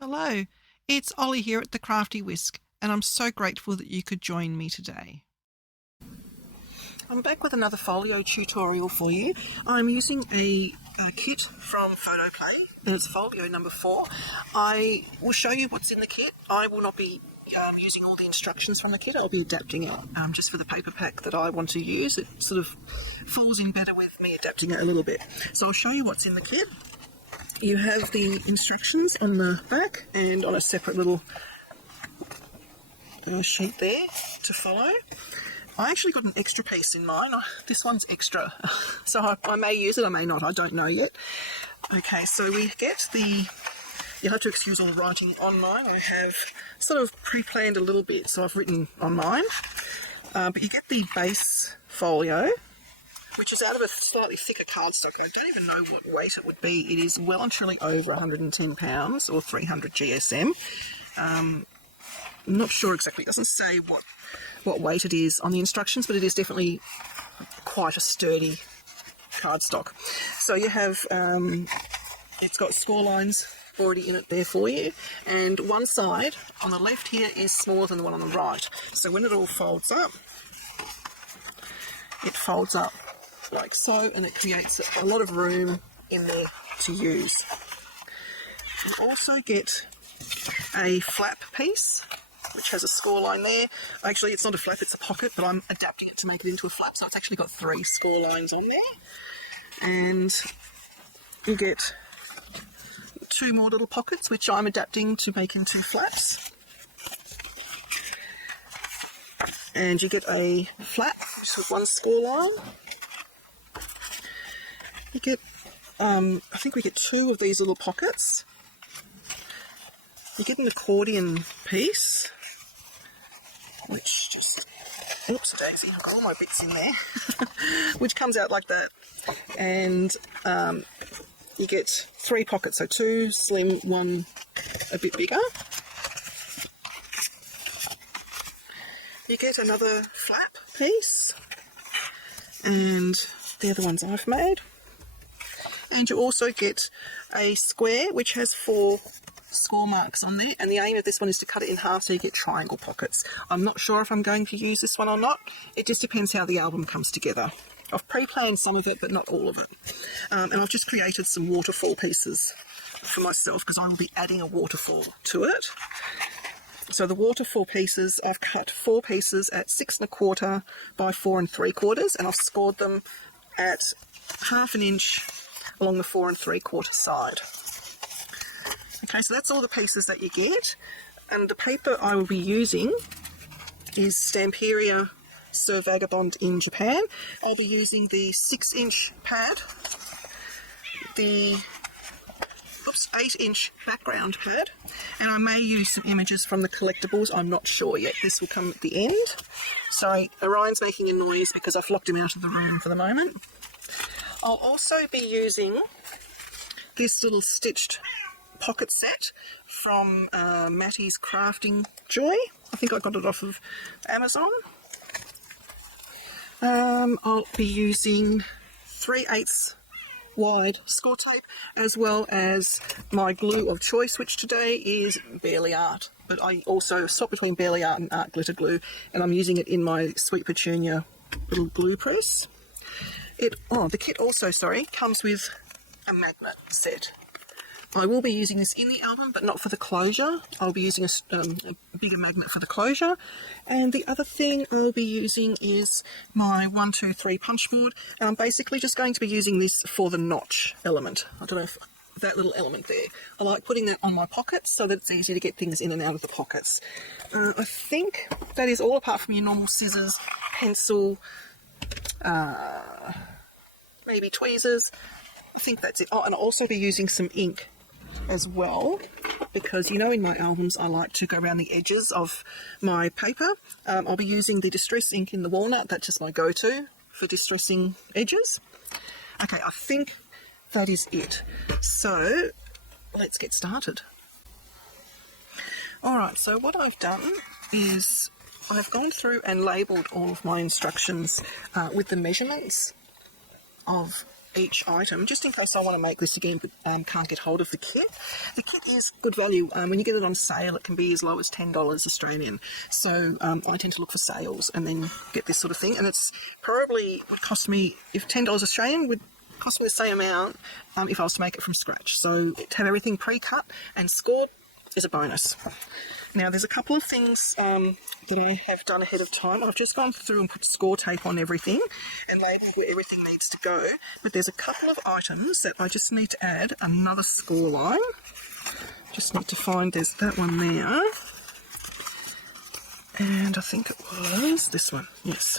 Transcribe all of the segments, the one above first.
Hello, it's Ollie here at the Crafty Whisk, and I'm so grateful that you could join me today. I'm back with another folio tutorial for you. I'm using a kit from Photoplay, and it's folio number 4. I will show you what's in the kit. I will not be using all the instructions from the kit. I'll be adapting it just for the paper pack that I want to use. It sort of falls in better with me adapting it a little bit. So I'll show you what's in the kit. You have the instructions on the back and on a separate little sheet there to follow. I actually got an extra piece in mine. This one's extra, so I may use it, I may not, I don't know yet. Okay, so we get the, you'll have to excuse all the writing on mine. I have sort of pre-planned a little bit, so I've written on mine. But you get the base folio, which is out of a slightly thicker cardstock. I don't even know what weight it would be. It is well and truly over 110 pounds or 300 GSM. I'm not sure exactly. It doesn't say what weight it is on the instructions, but it is definitely quite a sturdy cardstock. So you have, it's got score lines already in it there for you, and one side on the left here is smaller than the one on the right. So when it all folds up, it folds up like so, and it creates a lot of room in there to use. You also get a flap piece, which has a score line there. Actually, it's not a flap, it's a pocket, but I'm adapting it to make it into a flap, so it's actually got 3 score lines on there. And you get 2 more little pockets, which I'm adapting to make into flaps. And you get a flap, just with 1 score line. You get, I think we get 2 of these little pockets. You get an accordion piece, which just, oops daisy, I've got all my bits in there, which comes out like that. And you get 3 pockets, so 2 slim, 1 a bit bigger. You get another flap piece, and they're the ones I've made. And you also get a square which has 4 score marks on there, and the aim of this one is to cut it in half so you get triangle pockets. I'm not sure if I'm going to use this one or not. It just depends how the album comes together. I've pre-planned some of it, but not all of it. And I've just created some waterfall pieces for myself because I will be adding a waterfall to it. So the waterfall pieces, I've cut 4 pieces at 6 1/4 by 4 3/4, and I've scored them at 1/2 inch along the 4 3/4 side. Okay, so that's all the pieces that you get, and the paper I will be using is Stamperia Sir Vagabond in Japan. I'll be using the 6-inch pad, the 8-inch background pad, and I may use some images from the collectibles. I'm not sure yet. This will come at the end. Sorry, Orion's making a noise because I've locked him out of the room for the moment. I'll also be using this little stitched pocket set from Mattie's Crafting Joy. I think I got it off of Amazon. I'll be using 3/8 wide score tape, as well as my glue of choice, which today is Barely Art. But I also swap between Barely Art and Art Glitter Glue, and I'm using it in my Sweet Petunia little glue press. The kit also, comes with a magnet set. I will be using this in the album, but not for the closure. I'll be using a bigger magnet for the closure. And the other thing I'll be using is my 1, 2, 3 punch board. And I'm basically just going to be using this for the notch element. I don't know if that little element there. I like putting that on my pockets so that it's easy to get things in and out of the pockets. I think that is all, apart from your normal scissors, pencil, maybe tweezers. I think that's it. Oh, and I'll also be using some ink as well, because in my albums I like to go around the edges of my paper. I'll be using the Distress ink in the walnut. That's just my go-to for distressing edges. Okay, I think that is it. So let's get started. Alright, so what I've done is I've gone through and labelled all of my instructions with the measurements of each item, just in case I want to make this again but can't get hold of the kit. The kit is good value. When you get it on sale, it can be as low as $10 Australian. So I tend to look for sales and then get this sort of thing. And it's probably would cost me, if $10 Australian would cost me the same amount if I was to make it from scratch. So to have everything pre-cut and scored is a bonus. Now there's a couple of things that I have done ahead of time. I've just gone through and put score tape on everything and labelled where everything needs to go, but there's a couple of items that I just need to add another score line. Just need to find, there's that one there, and I think it was this one, yes.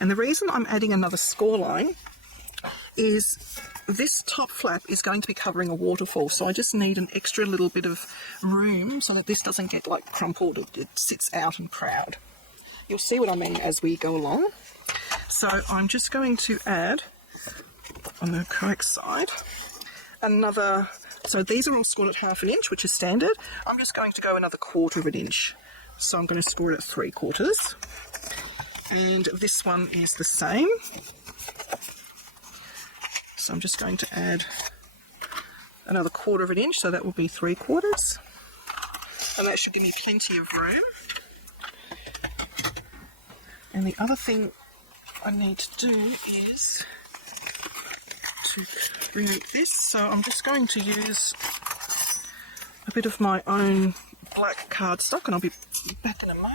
And the reason I'm adding another score line is this top flap is going to be covering a waterfall, so I just need an extra little bit of room so that this doesn't get like crumpled, it sits out and proud. You'll see what I mean as we go along. So I'm just going to add, on the correct side, another, so these are all scored at 1/2 inch, which is standard. I'm just going to go another 1/4 inch. So I'm going to score it at 3/4. And this one is the same. So I'm just going to add another 1/4 inch, so that will be 3/4. And that should give me plenty of room. And the other thing I need to do is to remove this. So I'm just going to use a bit of my own black cardstock, and I'll be back in a moment.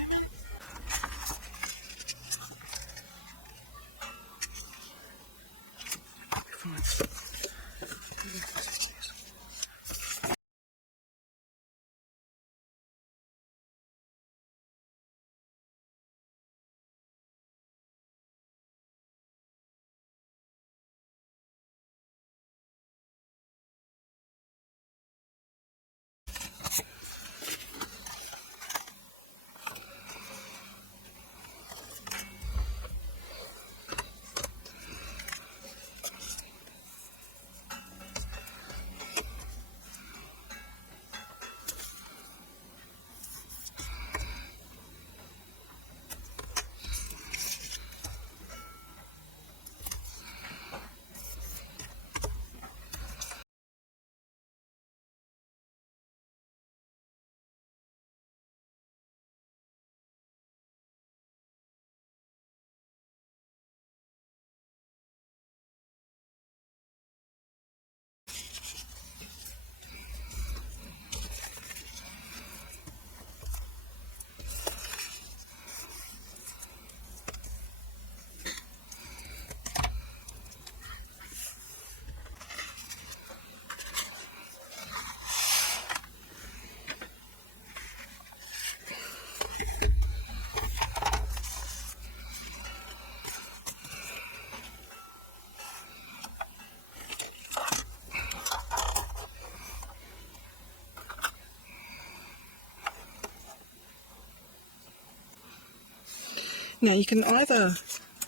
Now you can either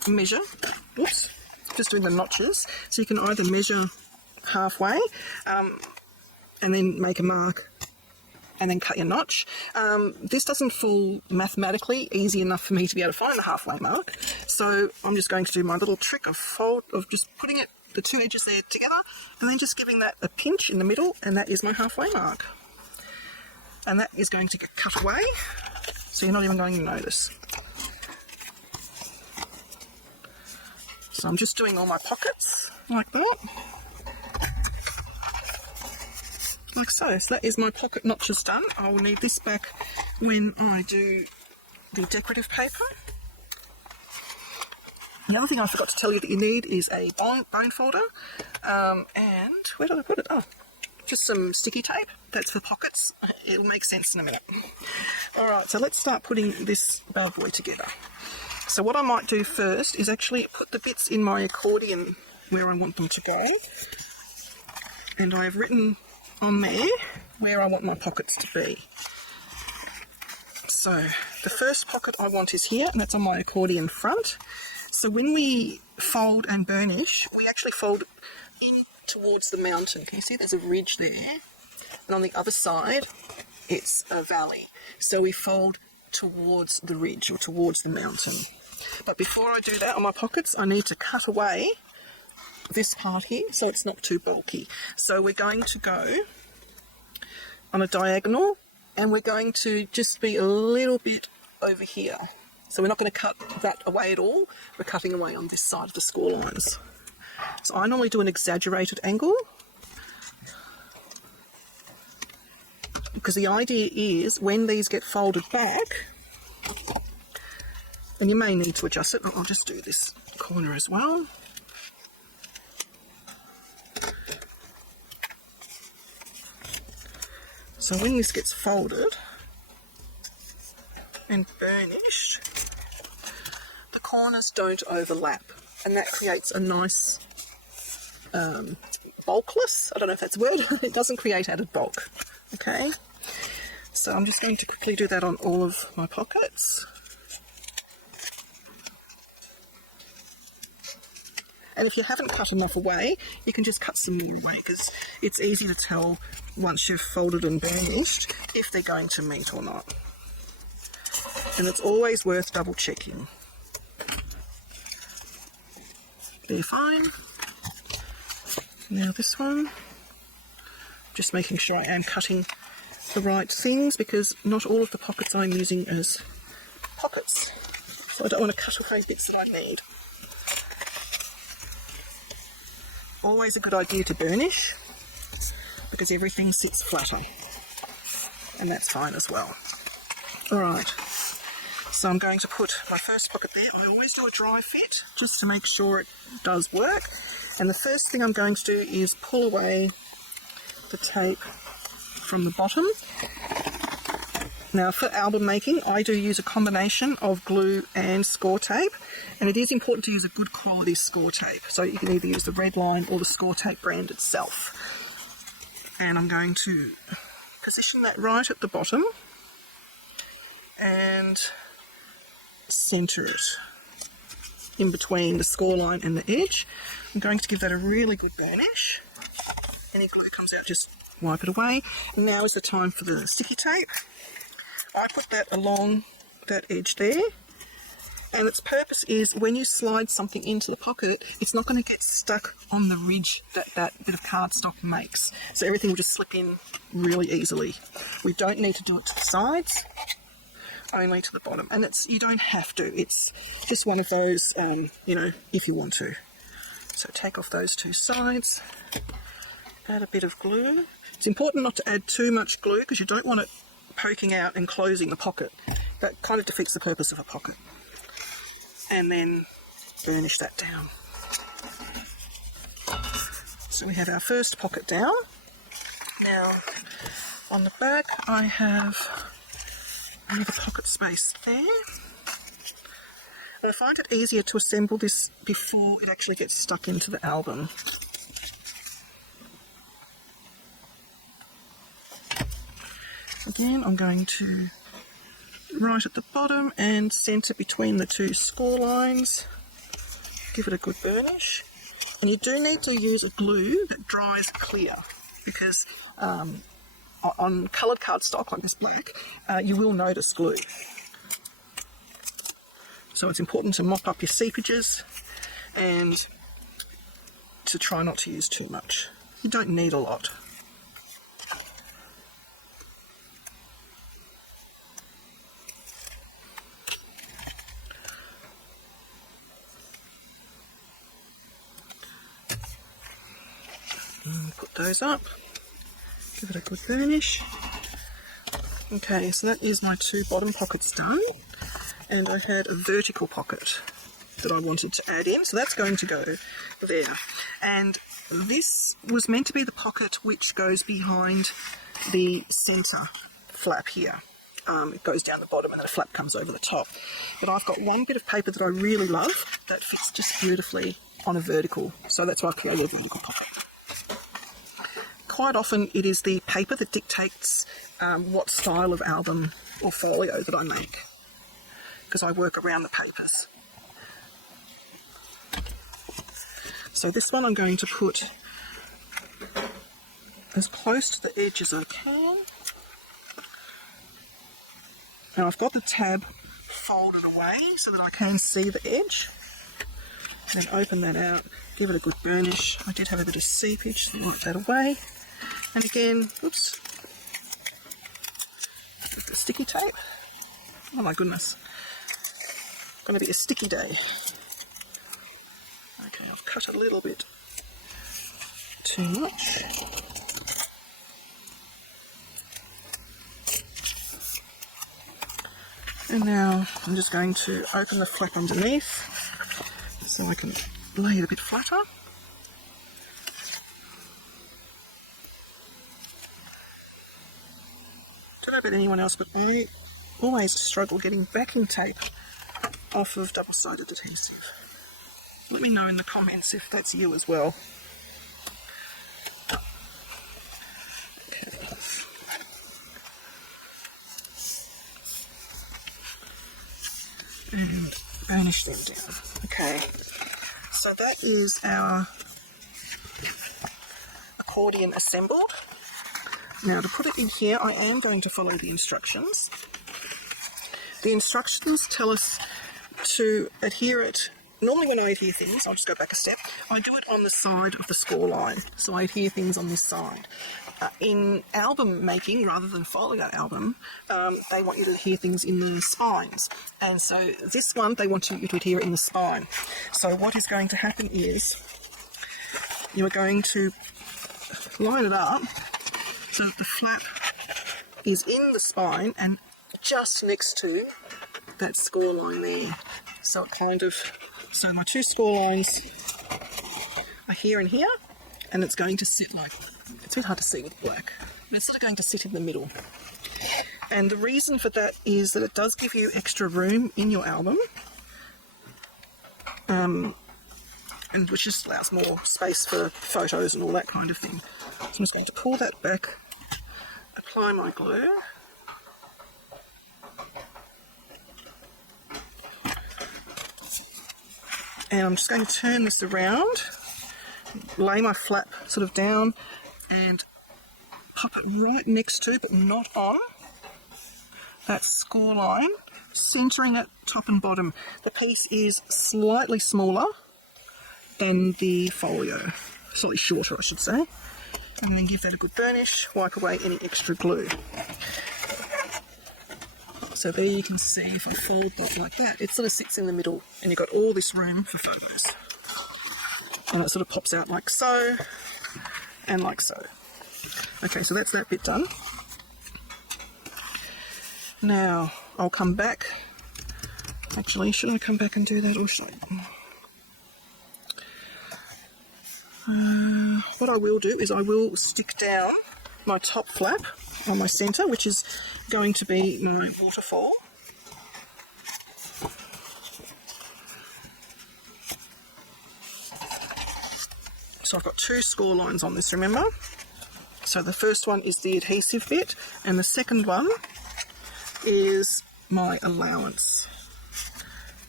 measure, oops, just doing the notches, so you can either measure halfway and then make a mark and then cut your notch. This doesn't fall mathematically easy enough for me to be able to find the halfway mark, so I'm just going to do my little trick of just putting it, the two edges there together, and then just giving that a pinch in the middle, and that is my halfway mark. And that is going to get cut away, so you're not even going to notice. So I'm just doing all my pockets like that. Like so. So that is my pocket notches done. I will need this back when I do the decorative paper. The other thing I forgot to tell you that you need is a bone folder. And where did I put it? Oh, just some sticky tape. That's for pockets. It'll make sense in a minute. Alright, so let's start putting this bad boy together. So what I might do first is actually put the bits in my accordion where I want them to go. And I have written on there where I want my pockets to be. So the first pocket I want is here, and that's on my accordion front. So when we fold and burnish, we actually fold in towards the mountain. Can you see there's a ridge there? And on the other side, it's a valley. So we fold towards the ridge or towards the mountain. But before I do that on my pockets, I need to cut away this part here so it's not too bulky. So we're going to go on a diagonal, and we're going to just be a little bit over here. So we're not going to cut that away at all, we're cutting away on this side of the score lines. So I normally do an exaggerated angle, because the idea is when these get folded back, and you may need to adjust it, but I'll just do this corner as well. So when this gets folded and burnished, the corners don't overlap, and that creates a nice bulkless, I don't know if that's a word, it doesn't create added bulk. Okay, so I'm just going to quickly do that on all of my pockets. And if you haven't cut enough away, you can just cut some more away, because it's easy to tell once you've folded and burnished if they're going to meet or not. And it's always worth double checking. They're fine. Now this one, just making sure I am cutting the right things, because not all of the pockets I'm using as pockets. So I don't want to cut away bits that I need. Always a good idea to burnish, because everything sits flatter, and that's fine as well. Alright, so I'm going to put my first pocket there. I always do a dry fit just to make sure it does work, and the first thing I'm going to do is pull away the tape from the bottom. Now for album making, I do use a combination of glue and score tape, and it is important to use a good quality score tape. So you can either use the Red Line or the score tape brand itself. And I'm going to position that right at the bottom and centre it in between the score line and the edge. I'm going to give that a really good burnish. Any glue comes out, just wipe it away. And now is the time for the sticky tape. I put that along that edge there, and its purpose is when you slide something into the pocket, it's not going to get stuck on the ridge that that bit of cardstock makes. So everything will just slip in really easily. We don't need to do it to the sides, only to the bottom. And you don't have to. It's just one of those, you know, if you want to. So take off those two sides, add a bit of glue. It's important not to add too much glue, because you don't want it poking out and closing the pocket. That kind of defeats the purpose of a pocket. And then burnish that down. So we have our first pocket down. Now on the back I have another pocket space there. And I find it easier to assemble this before it actually gets stuck into the album. Again, I'm going to right at the bottom and centre between the two score lines. Give it a good burnish. And you do need to use a glue that dries clear, because on coloured cardstock like this black, you will notice glue. So it's important to mop up your seepages and to try not to use too much. You don't need a lot. Put those up, give it a good burnish. Okay, so that is my two bottom pockets done, and I had a vertical pocket that I wanted to add in, so that's going to go there. And this was meant to be the pocket which goes behind the centre flap here. It goes down the bottom and then a flap comes over the top. But I've got one bit of paper that I really love that fits just beautifully on a vertical, so that's why I created a vertical pocket. Quite often it is the paper that dictates what style of album or folio that I make, because I work around the papers. So this one I'm going to put as close to the edge as I can. Now I've got the tab folded away so that I can see the edge. Then open that out, give it a good burnish. I did have a bit of seepage, so wipe that away. And again, oops, with the sticky tape. Oh my goodness, going to be a sticky day. Okay, I've cut a little bit too much. And now I'm just going to open the flap underneath so I can lay it a bit flatter. Don't know about anyone else, but I always struggle getting backing tape off of double-sided adhesive. Let me know in the comments if that's you as well. Okay. And burnish them down. Okay, so that is our accordion assembled. Now to put it in here, I am going to follow the instructions. The instructions tell us to adhere it. Normally when I adhere things, I'll just go back a step, I do it on the side of the score line. So I adhere things on this side. In album making, rather than folio album, they want you to adhere things in the spines. And so this one, they want you to adhere it in the spine. So what is going to happen is, you are going to line it up so that the flap is in the spine and just next to that score line there. So it kind of, so my two score lines are here and here, and it's going to sit like, it's a bit hard to see with black, but it's sort of going to sit in the middle. And the reason for that is that it does give you extra room in your album, and which just allows more space for photos and all that kind of thing. So I'm just going to pull that back, apply my glue, and I'm just going to turn this around, lay my flap sort of down and pop it right next to, but not on, that score line, centering that top and bottom. The piece is slightly smaller than the folio, slightly shorter I should say, and then give that a good burnish, wipe away any extra glue. So there you can see, if I fold that like that, it sort of sits in the middle and you've got all this room for photos. And it sort of pops out like so, and like so. Okay, so that's that bit done. Now, I'll come back. Actually, should I come back and do that, or should I? What I will do is I will stick down my top flap on my centre, which is going to be my waterfall. So I've got two score lines on this, remember? So the first one is the adhesive bit, and the second one is my allowance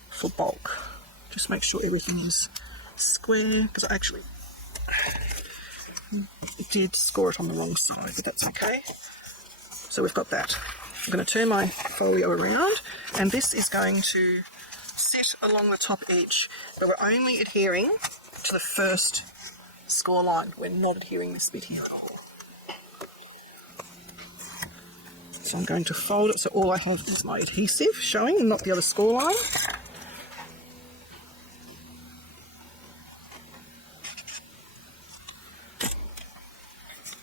for bulk. Just make sure everything is square, because I actually did score it on the wrong side, but that's okay. So we've got that. I'm going to turn my folio around, and this is going to sit along the top edge, but we're only adhering to the first score line. We're not adhering this bit here at all. So I'm going to fold it so all I have is my adhesive showing and not the other score line.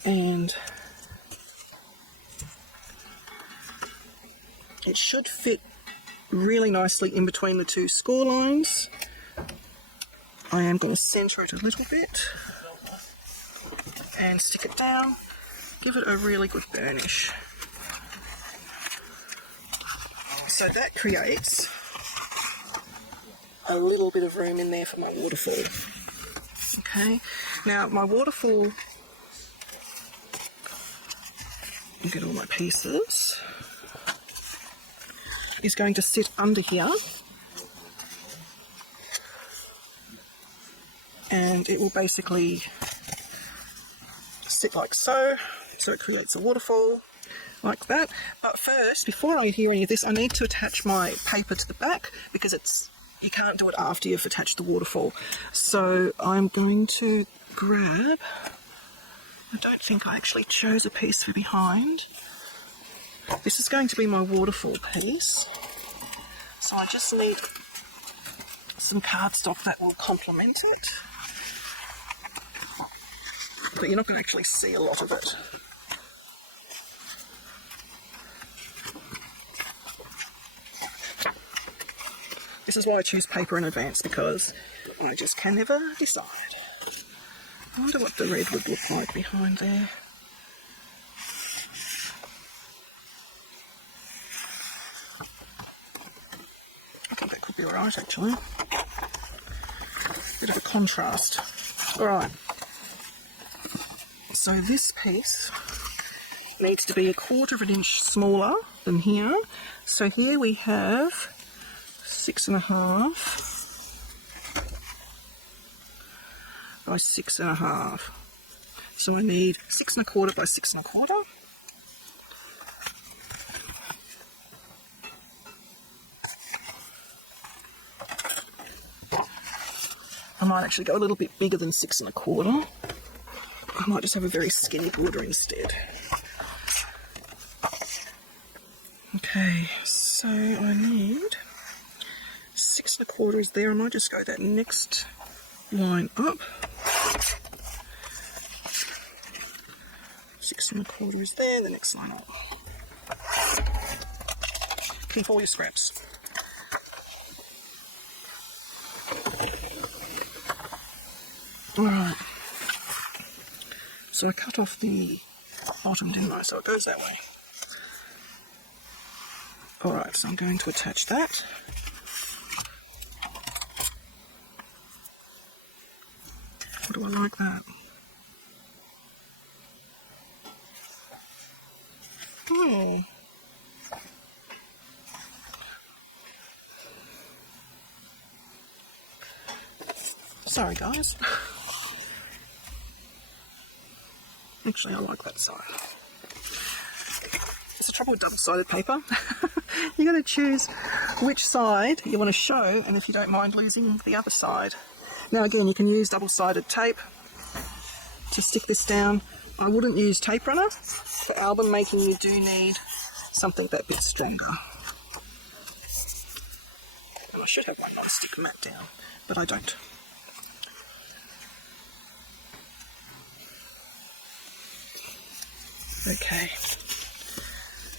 And it should fit really nicely in between the two score lines. I am going to centre it a little bit and stick it down, give it a really good burnish. So that creates a little bit of room in there for my waterfall. Okay, now my waterfall, I'll get all my pieces, is going to sit under here, and it will basically sit like so, so it creates a waterfall like that. But first, before I adhere any of this, I need to attach my paper to the back because it's you can't do it after you've attached the waterfall. So I'm going to grab, I don't think I actually chose a piece for behind. This is going to be my waterfall piece. So I just need some cardstock that will complement it. But you're not going to actually see a lot of it. This is why I choose paper in advance, because I just can never decide. I wonder what the red would look like behind there. I think that could be alright actually. Bit of a contrast. Alright. So this piece needs to be 1/4 inch smaller than here. So here we have 6.5 by 6.5. So I need 6.25 by 6.25. I might actually go a little bit bigger than 6.25. I might just have a very skinny border instead. Okay, so I need 6.25 is there. I might just go that next line up. 6.25 is there, the next line up. Keep all your scraps. Alright. So I cut off the bottom, didn't I? So it goes that way. Alright, so I'm going to attach that. What do I like that? Oh. Sorry guys. Actually, I like that side. It's the trouble with double-sided paper. You've got to choose which side you want to show, and if you don't mind losing the other side. Now again, you can use double-sided tape to stick this down. I wouldn't use tape runner. For album making, you do need something that bit stronger. And I should have one non-stick mat down, but I don't. Okay,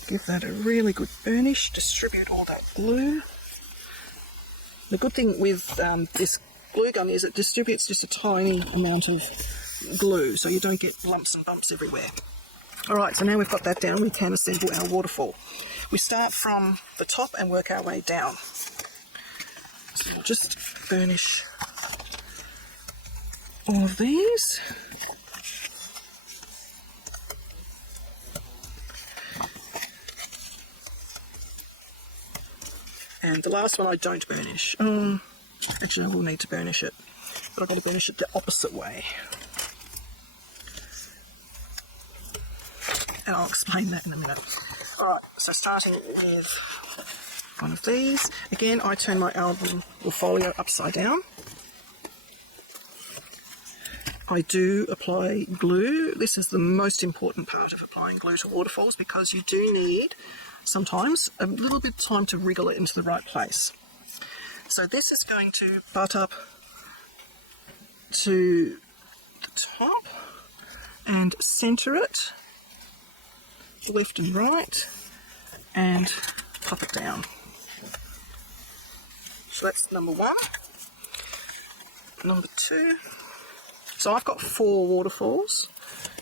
give that a really good burnish, distribute all that glue. The good thing with this glue gun is it distributes just a tiny amount of glue, so you don't get lumps and bumps everywhere. Alright, so now we've got that down, we can assemble our waterfall. We start from the top and work our way down. So we'll just burnish all of these. And the last one I don't burnish. Actually, I will need to burnish it, but I've got to burnish it the opposite way. And I'll explain that in a minute. Alright, so starting with one of these. Again, I turn my album or folio upside down. I do apply glue. This is the most important part of applying glue to waterfalls, because you do need sometimes a little bit of time to wriggle it into the right place. So this is going to butt up to the top and centre it left and right and pop it down. So that's number one. Number two. So I've got 4 waterfalls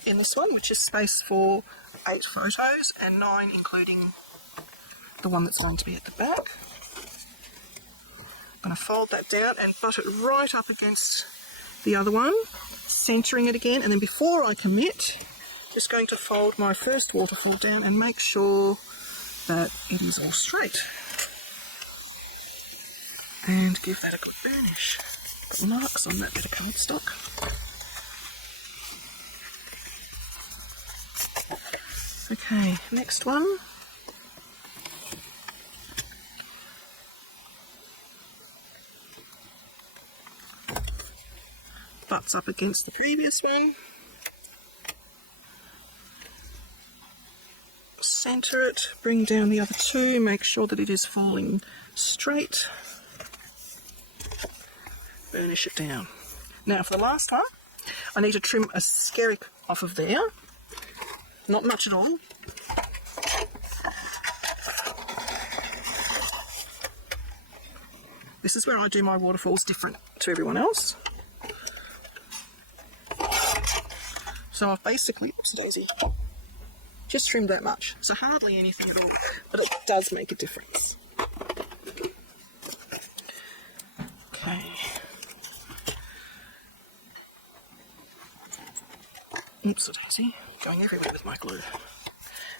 in this one, which is space for 8 photos and 9 including the one that's going to be at the back. I'm going to fold that down and butt it right up against the other one, centering it again, and then before I commit, just going to fold my first waterfall down and make sure that it is all straight. And give that a good burnish. Got marks on that bit of cardstock. Okay, next one. butts up against the previous one. Centre it, bring down the other two, make sure that it is falling straight. Burnish it down. Now for the last one, I need to trim a skerrick off of there. Not much at all. This is where I do my waterfalls different to everyone else. So I've basically, oops daisy, just trimmed that much. So hardly anything at all, but it does make a difference. Okay. Oops daisy, going everywhere with my glue.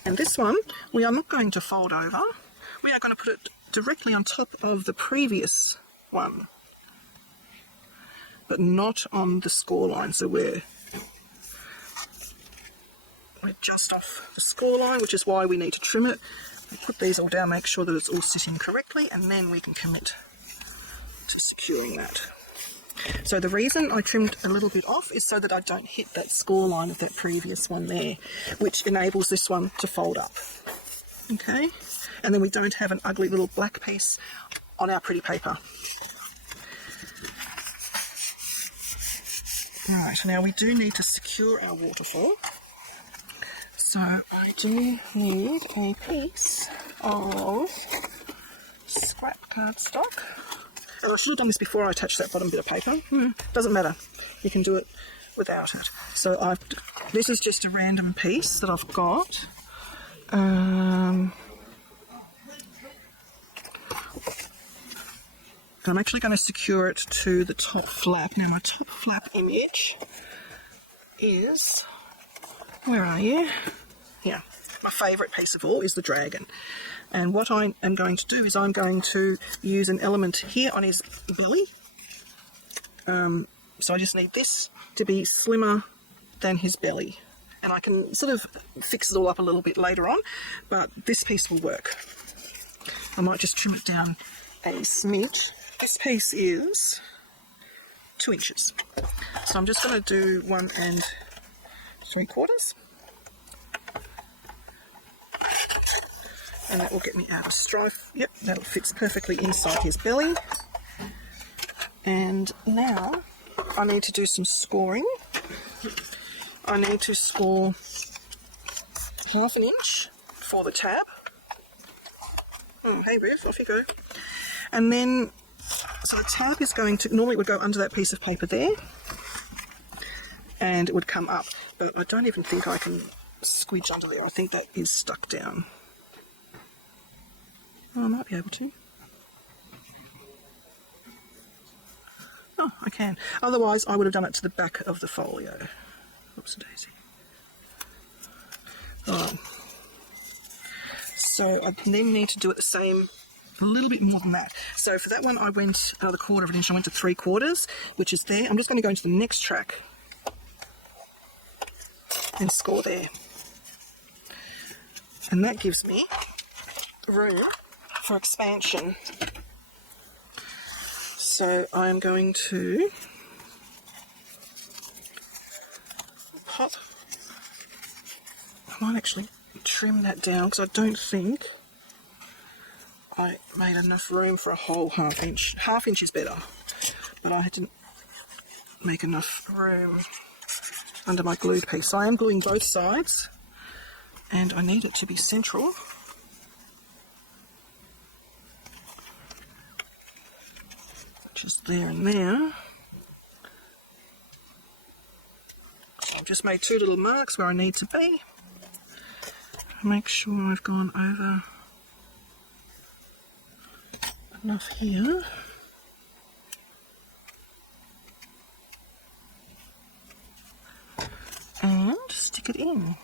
And this one, we are not going to fold over. We are going to put it directly on top of the previous one, but not on the score line. So we're just off the score line, which is why we need to trim it. We put these all down, make sure that it's all sitting correctly, and then we can commit to securing that. So the reason I trimmed a little bit off is so that I don't hit that score line of that previous one there, which enables this one to fold up. Okay, and then we don't have an ugly little black piece on our pretty paper. Right, now we do need to secure our waterfall. So I do need a piece of scrap cardstock. Oh, I should have done this before I attached that bottom bit of paper. Doesn't matter. You can do it without it. So this is just a random piece that I've got. I'm actually going to secure it to the top flap. Now my top flap image is, where are you? Yeah, my favourite piece of all is the dragon. And what I am going to do is I'm going to use an element here on his belly. So I just need this to be slimmer than his belly. And I can sort of fix it all up a little bit later on, but this piece will work. I might just trim it down a smidge. This piece is 2 inches. So I'm just going to do 1 3/4. And that will get me out of strife. Yep, that fits perfectly inside his belly. And now I need to do some scoring. I need to score 1/2 inch for the tab. Oh, hey Ruth, off you go. And then, so the tab is going to, normally it would go under that piece of paper there, and it would come up, but I don't even think I can squidge under there. I think that is stuck down. Oh, I might be able to. Oh, I can. Otherwise, I would have done it to the back of the folio. Oops, daisy. Right. So I then need to do it the same, a little bit more than that. So for that one, I went another 1/4 inch. I went to 3/4, which is there. I'm just going to go into the next track and score there. And that gives me room for expansion. So I'm going to pop. I might actually trim that down because I don't think I made enough room for a whole 1/2 inch. 1/2 inch is better, but I didn't make enough room under my glue piece. So I am gluing both sides, and I need it to be central. Just there and there. So I've just made 2 little marks where I need to be. Make sure I've gone over enough here. And stick it in.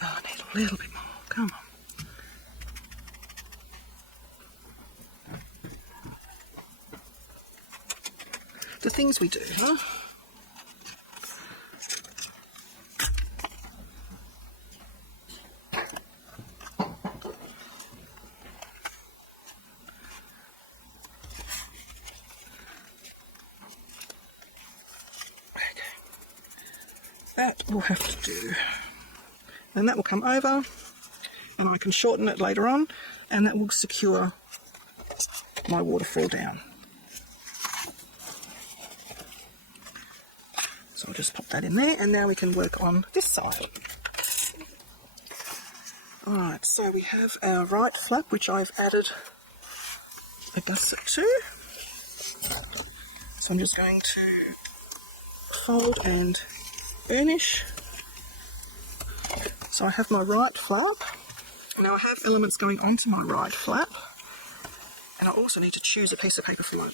Oh, I need a little bit more. Come on. The things we do, huh? that will have to do. And that will come over, and I can shorten it later on, and that will secure my waterfall down. So I'll just pop that in there, and now we can work on this side. Alright, so we have our right flap, which I've added a gusset to. So I'm just going to fold and burnish. So I have my right flap. Now I have elements going onto my right flap, and I also need to choose a piece of paper for my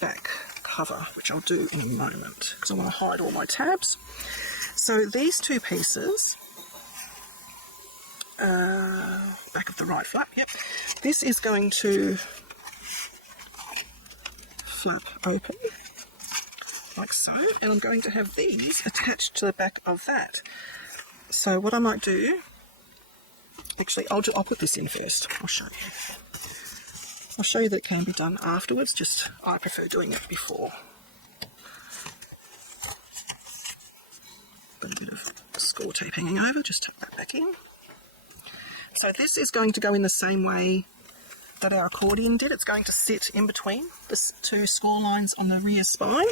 back cover, which I'll do in a moment because I want to hide all my tabs. So these two pieces, back of the right flap, yep, this is going to flap open like so, and I'm going to have these attached to the back of that. So what I might do, actually I'll put this in first. I'll show you that it can be done afterwards, just I prefer doing it before. Got a bit of score tape hanging over, just tuck that back in. So this is going to go in the same way that our accordion did. It's going to sit in between the two score lines on the rear spine.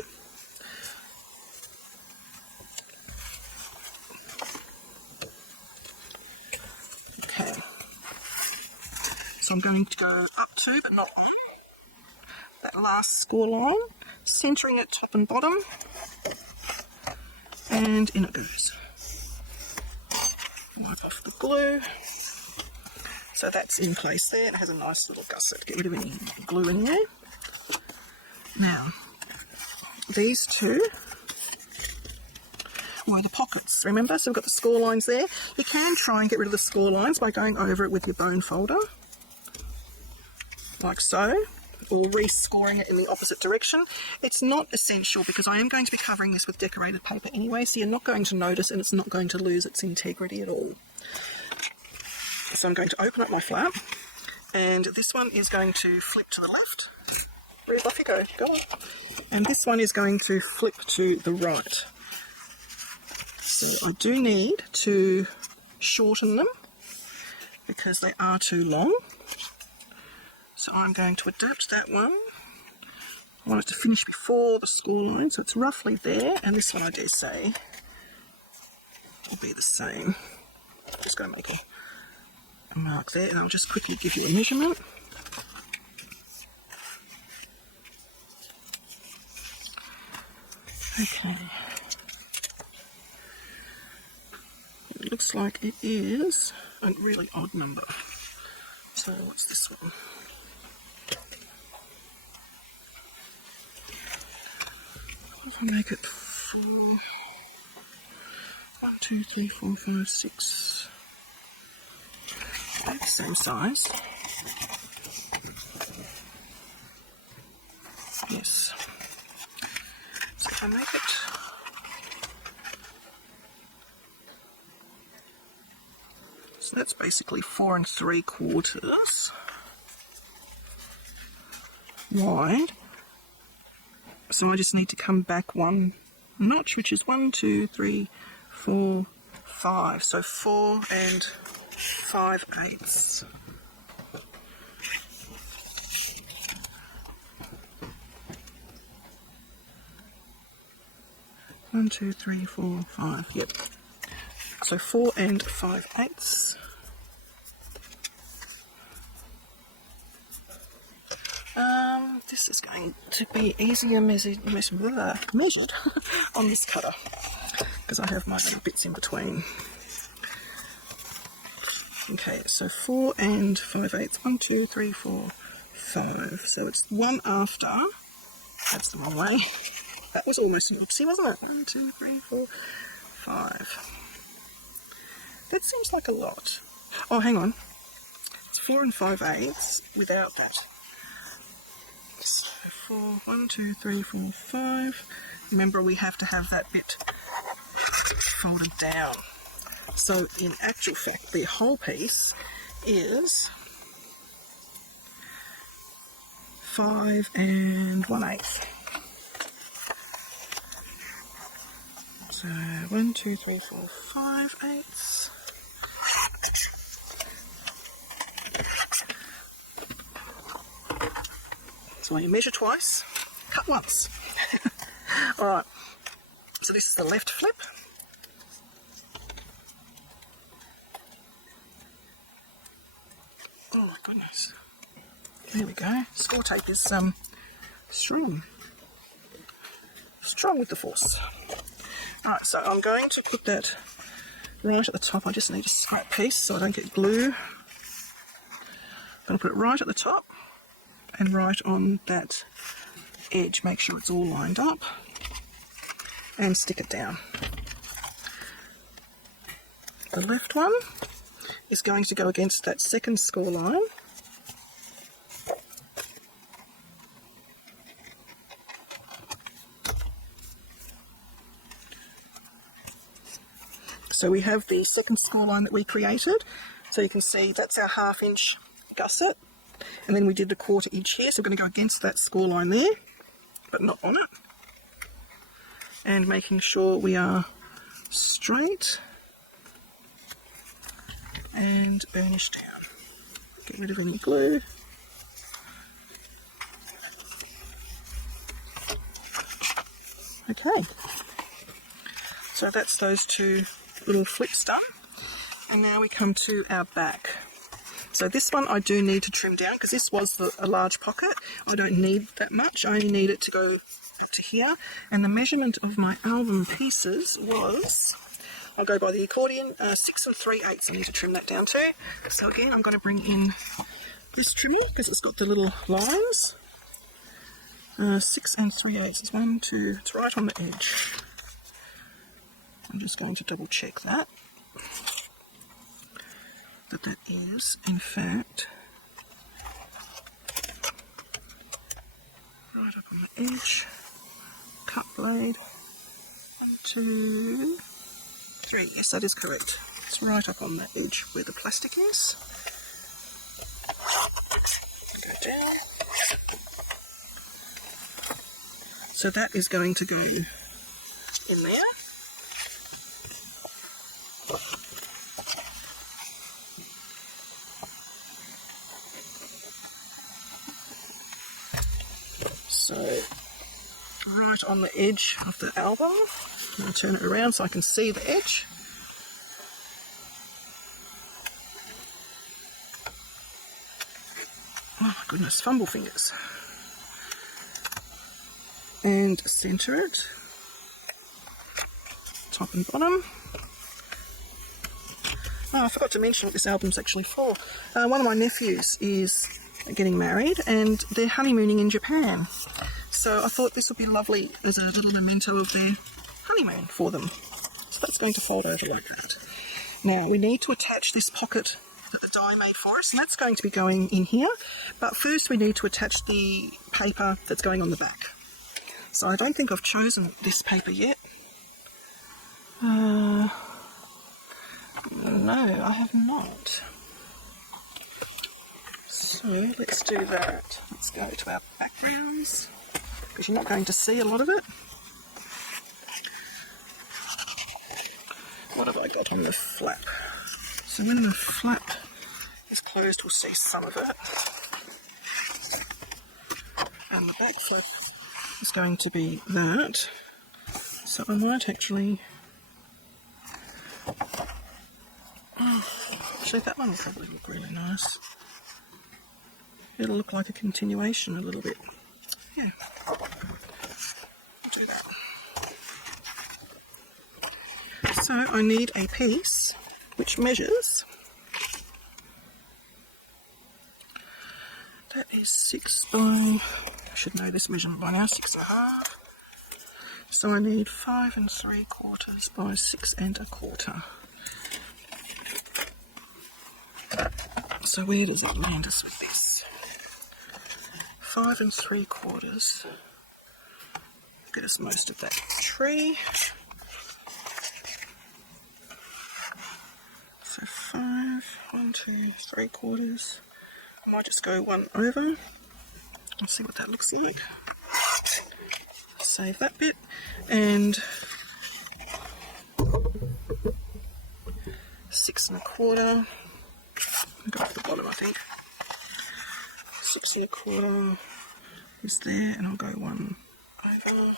Okay. So I'm going to go up to, but not on, that last score line, centering it top and bottom, and in it goes. Wipe off the glue. So that's in place there, and it has a nice little gusset to get rid of any glue in there. Now, these two were the pockets, remember? So we've got the score lines there. You can try and get rid of the score lines by going over it with your bone folder, like so, or re-scoring it in the opposite direction. It's not essential because I am going to be covering this with decorated paper anyway, so you're not going to notice and it's not going to lose its integrity at all. So I'm going to open up my flap, and this one is going to flip to the left. Where's off you go? Go on. And this one is going to flip to the right. So I do need to shorten them because they are too long. So I'm going to adapt that one. I want it to finish before the score line, so it's roughly there. And this one, I dare say, will be the same. Just going to make a mark there, and I'll just quickly give you a measurement. Okay. It looks like it is a really odd number. So what's this one? If I make it 4, 1, 2, 3, 4, 5, 6. Okay, same size. Yes. So if I make it so that's basically 4 3/4 wide. So I just need to come back one notch, which is 1, 2, 3, 4, 5. So 4 5/8. One, 2, 3, 4, 5. Yep. So 4 5/8. This is going to be easier measured on this cutter because I have my little bits in between. Okay, so 4 5/8. 1, 2, 3, 4, 5. So it's one after. That's the wrong way. That was almost an oopsie, wasn't it? 1, 2, 3, 4, 5. That seems like a lot. Oh, hang on. It's 4 5/8 without that. So 4, 1, 2, 3, 4, 5. Remember, we have to have that bit folded down. So in actual fact, the whole piece is 5 1/8. So 1, 2, 3, 4, 5 eighths. So you measure twice, cut once. Alright, so this is the left flip. Oh my goodness. There we go. Score tape is strong. Strong with the force. Alright, so I'm going to put that right at the top. I just need a scrap piece so I don't get glue. I'm going to put it right at the top and right on that edge. Make sure it's all lined up and stick it down. The left one is going to go against that second score line. So we have the second score line that we created. So you can see that's our 1/2 inch gusset. And then we did the 1/4 inch here. So we're going to go against that score line there, but not on it. And making sure we are straight and burnish down. Get rid of any glue. Okay, so that's those two little flips done. And now we come to our back. So this one I do need to trim down because this was a large pocket. I don't need that much. I only need it to go up to here. And the measurement of my album pieces was, I'll go by the accordion, 6 3/8. I need to trim that down too. So again, I'm going to bring in this trimmy because it's got the little lines. 6 3/8 is 1, 2, it's right on the edge. I'm just going to double check that is in fact right up on the edge. Cut blade. 1, 2, 3. Yes, that is correct. It's right up on the edge where the plastic is. Go down. So that is going to go in there. So, right on the edge of the album. I'll turn it around so I can see the edge. Oh my goodness, fumble fingers. And centre it, top and bottom. Oh, I forgot to mention what this album's actually for. One of my nephews is getting married and they're honeymooning in Japan. So I thought this would be lovely as a little memento of their honeymoon for them. So that's going to fold over like that. Now we need to attach this pocket that the die made for us, and that's going to be going in here. But first we need to attach the paper that's going on the back. So I don't think I've chosen this paper yet. No, I have not. So let's do that. Let's go to our backgrounds, because you're not going to see a lot of it. What have I got on the flap? So when the flap is closed, we'll see some of it. And the back flap is going to be that. So I might actually... Oh, actually that one will probably look really nice. It'll look like a continuation a little bit. Yeah, I'll do that. So I need a piece which measures, that is 6 by, I should know this measurement by now, 6.5. So I need 5 3/4 by 6 1/4. So where does it land us with this? 5 3/4 get us most of that tree. So 5, 1, 2, 3/4. I might just go one over. I'll see what that looks like. Save that bit, and 6 1/4. Go off the bottom, I think. 6 1/4 is there, and I'll go one over.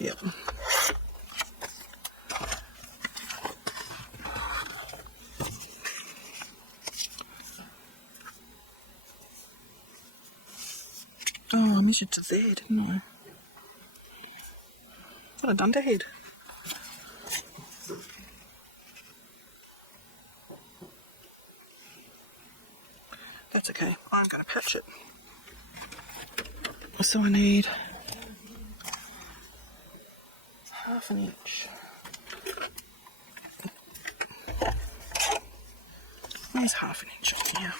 Yep. Oh, I measured to there, didn't I? What a dunderhead. That's okay, I'm going to patch it. So I need 1/2 inch. Where's 1/2 inch on here?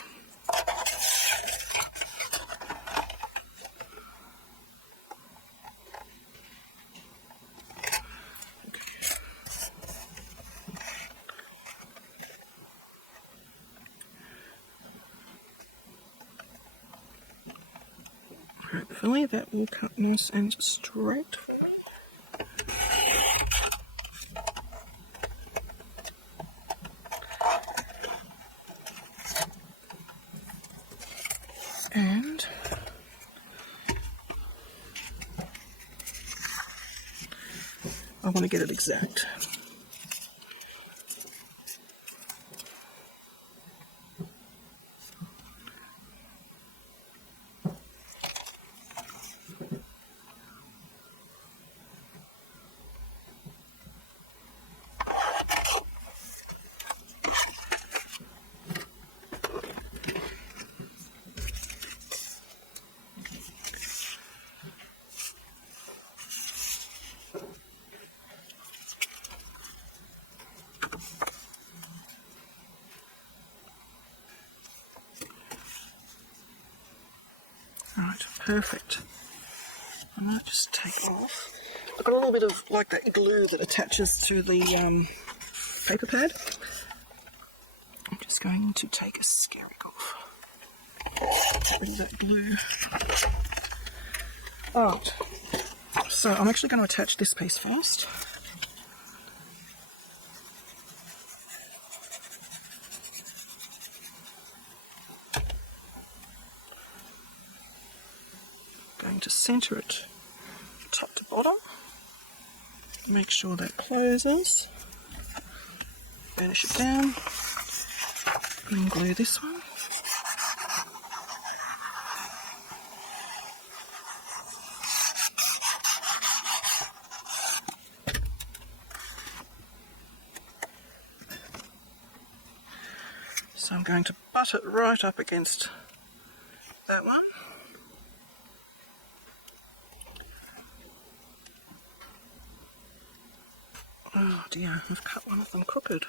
Hopefully that will cut nice and straight for me. And I want to get it exact. Right, perfect. I might just take off. I've got a little bit of like that glue that attaches to the paper pad. I'm just going to take a skerrick off. Get rid of that glue. Alright, so I'm actually going to attach this piece first. Going to centre it top to bottom. Make sure that closes. Burnish it down. And glue this one. So I'm going to butt it right up against that one. Oh dear, I've cut one of them crooked.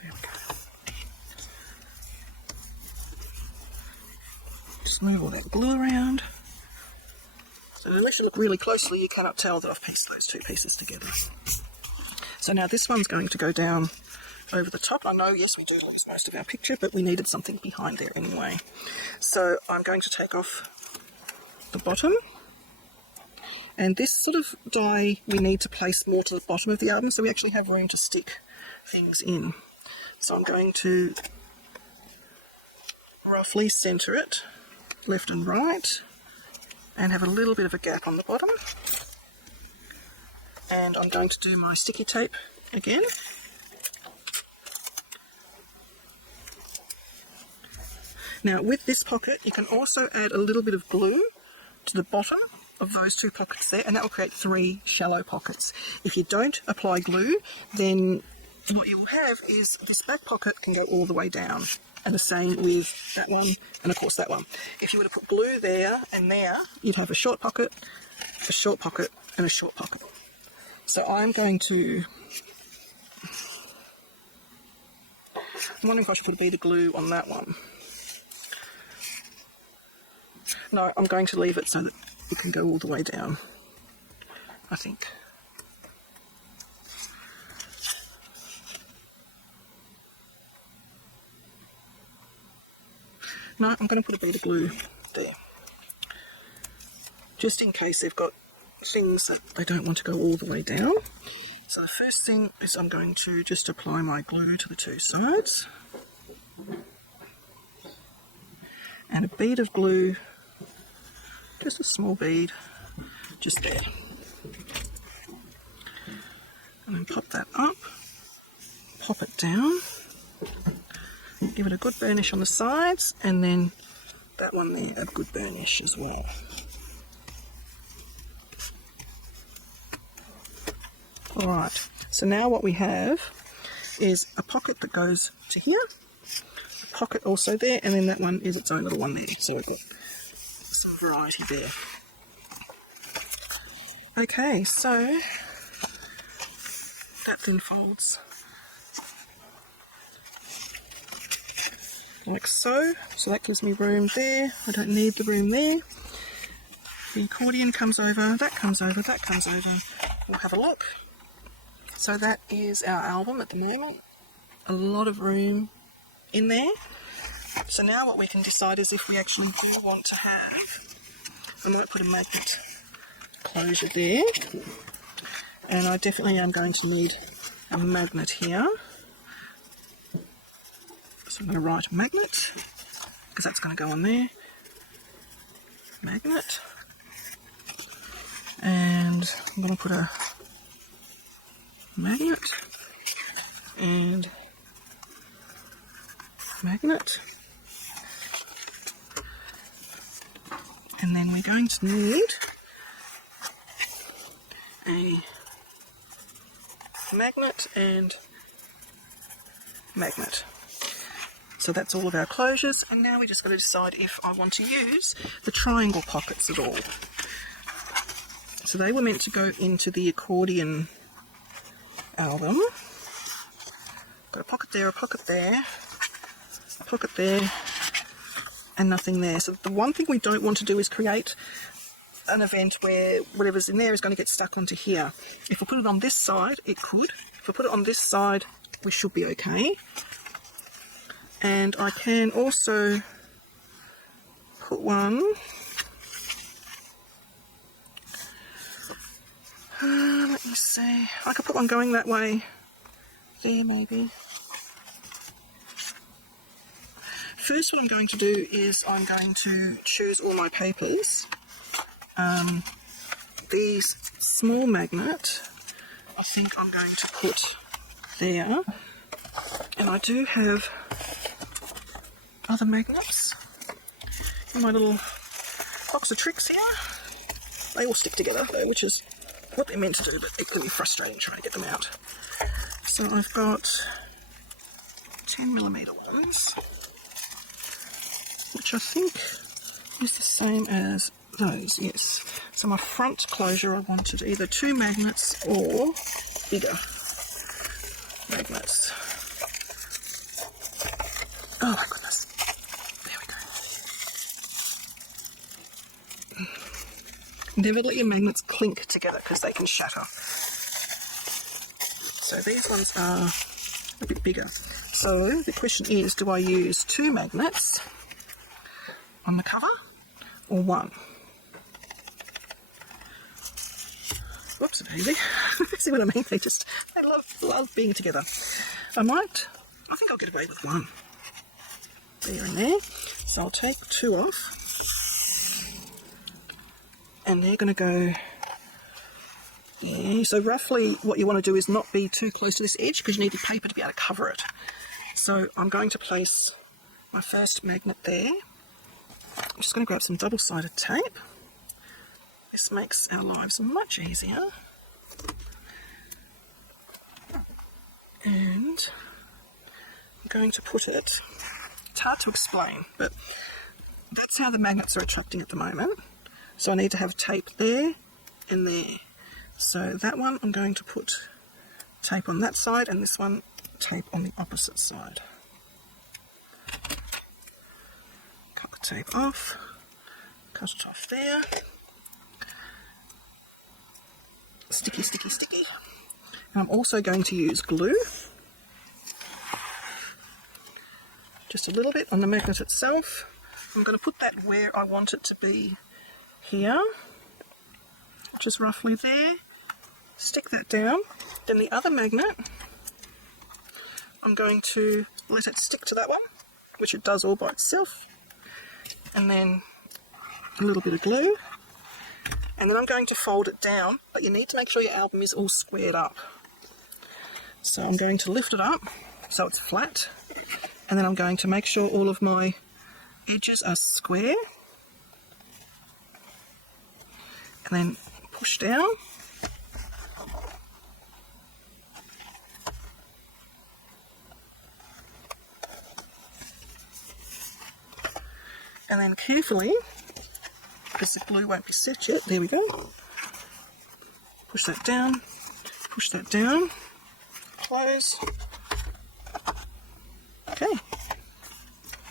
There we go. Just move all that glue around. So unless you look really closely, you cannot tell that I've pieced those two pieces together. So now this one's going to go down over the top. I know, yes, we do lose most of our picture, but we needed something behind there anyway. So I'm going to take off the bottom. And this sort of die we need to place more to the bottom of the album so we actually have room to stick things in. So I'm going to roughly centre it left and right and have a little bit of a gap on the bottom. And I'm going to do my sticky tape again. Now with this pocket you can also add a little bit of glue to the bottom of those two pockets there, and that will create 3 shallow pockets. If you don't apply glue, then what you'll have is this back pocket can go all the way down, and the same with that one and of course that one. If you were to put glue there and there, you'd have a short pocket, a short pocket and a short pocket. So I'm going to, I'm wondering if I should put a bead of glue on that one. No, I'm going to leave it so that it can go all the way down, I think. No, I'm going to put a bead of glue there. just in case they've got things that they don't want to go all the way down. So the first thing is I'm going to just apply my glue to the two sides. And a bead of glue, just a small bead, just there. And then pop that up, pop it down, give it a good burnish on the sides, and then that one there, a good burnish as well. Alright, so now what we have is a pocket that goes to here, a pocket also there, and then that one is its own little one there. So we've got some variety there. Okay, so that then folds like so. So that gives me room there. I don't need the room there. The accordion comes over, that comes over, that comes over. We'll have a look. So that is our album at the moment. A lot of room in there. So now what we can decide is if we actually do want to have, I might put a magnet closure there. And I definitely am going to need a magnet here. So I'm going to write magnet, because that's going to go on there. Magnet. And I'm going to put a magnet and magnet, and then we're going to need a magnet and magnet. So that's all of our closures, and now we just got to decide if I want to use the triangle pockets at all. So they were meant to go into the accordion album. Got a pocket there, a pocket there, a pocket there, and nothing there. So the one thing we don't want to do is create an event where whatever's in there is going to get stuck onto here. If we put it on this side, it could. If we put it on this side, we should be okay. And I can also put one let me see. I could put one going that way. There, maybe. First, what I'm going to do is I'm going to choose all my papers. These small magnet, I think I'm going to put there. And I do have other magnets in my little box of tricks here. They all stick together though, which is what they're meant to do, but it can be frustrating trying to get them out. So I've got 10mm ones, which I think is the same as those, yes. So my front closure, I wanted either 2 magnets or bigger magnets. Oh my goodness. There we go. Never let your magnets clink together because they can shatter. So these ones are a bit bigger. So the question is, do I use 2 magnets on the cover or 1? Whoops, baby. See what I mean? They love being together. I think I'll get away with 1. There and there. So I'll take 2 off. And they're going to go there. So roughly what you want to do is not be too close to this edge because you need the paper to be able to cover it. So I'm going to place my first magnet there. I'm just going to grab some double-sided tape. This makes our lives much easier. And I'm going to put it, it's hard to explain, but that's how the magnets are attracting at the moment. So I need to have tape there and there. So that one I'm going to put tape on that side and this one tape on the opposite side. Cut the tape off, cut it off there. Sticky, sticky, sticky. And I'm also going to use glue. Just a little bit on the magnet itself. I'm going to put that where I want it to be here. which is roughly there. Stick that down. Then the other magnet, I'm going to let it stick to that one, which it does all by itself. And then a little bit of glue. And then I'm going to fold it down, but you need to make sure your album is all squared up. So I'm going to lift it up so it's flat, and then I'm going to make sure all of my edges are square, and then push down. And then carefully, because the glue won't be set yet, there we go. Push that down, close. Okay,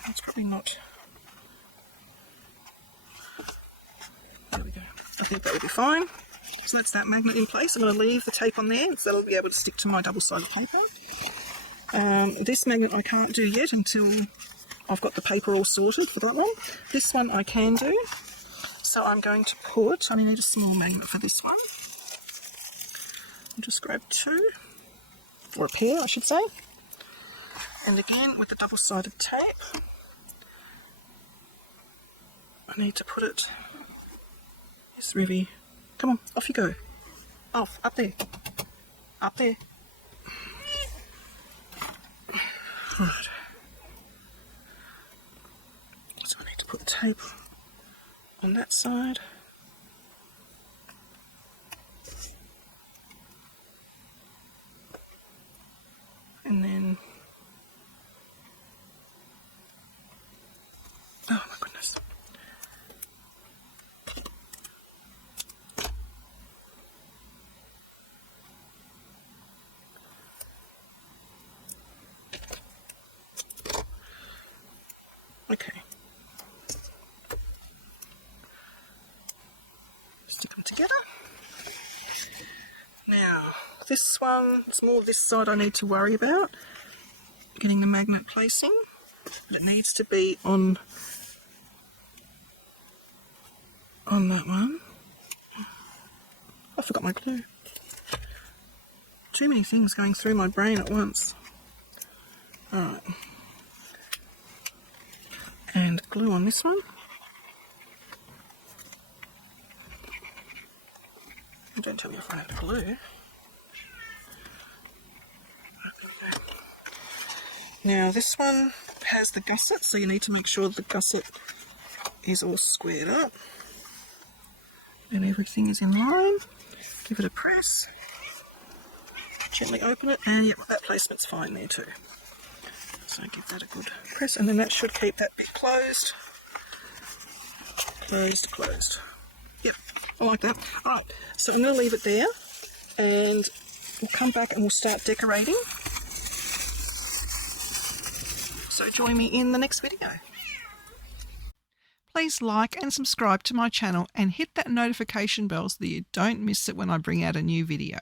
that's probably not. There we go. I think that will be fine. So that's that magnet in place. I'm going to leave the tape on there, so that'll be able to stick to my double-sided paper. This magnet I can't do yet until I've got the paper all sorted for that one. This one I can do. So I'm going to put, I only need a small magnet for this one. I'll just grab two, or a pair I should say. And again with the double-sided tape, I need to put it, yes Revy, come on, off you go. Off, up there, up there. Right. So I need to put the tape on that side. And then, oh my goodness. Okay. Stick them together. Now, this one, it's more this side I need to worry about, getting the magnet placing, but it needs to be on that one. I forgot my glue. Too many things going through my brain at once. Alright. And glue on this one. Don't tell me if I have glue. Now this one has the gusset, so you need to make sure the gusset is all squared up and everything is in line. Give it a press. Gently open it, and yep, that placement's fine there too. So give that a good press, and then that should keep that bit closed. Closed, closed. Yep, I like that. Alright, so I'm going to leave it there, and we'll come back and we'll start decorating. So join me in the next video. Please like and subscribe to my channel and hit that notification bell so that you don't miss it when I bring out a new video.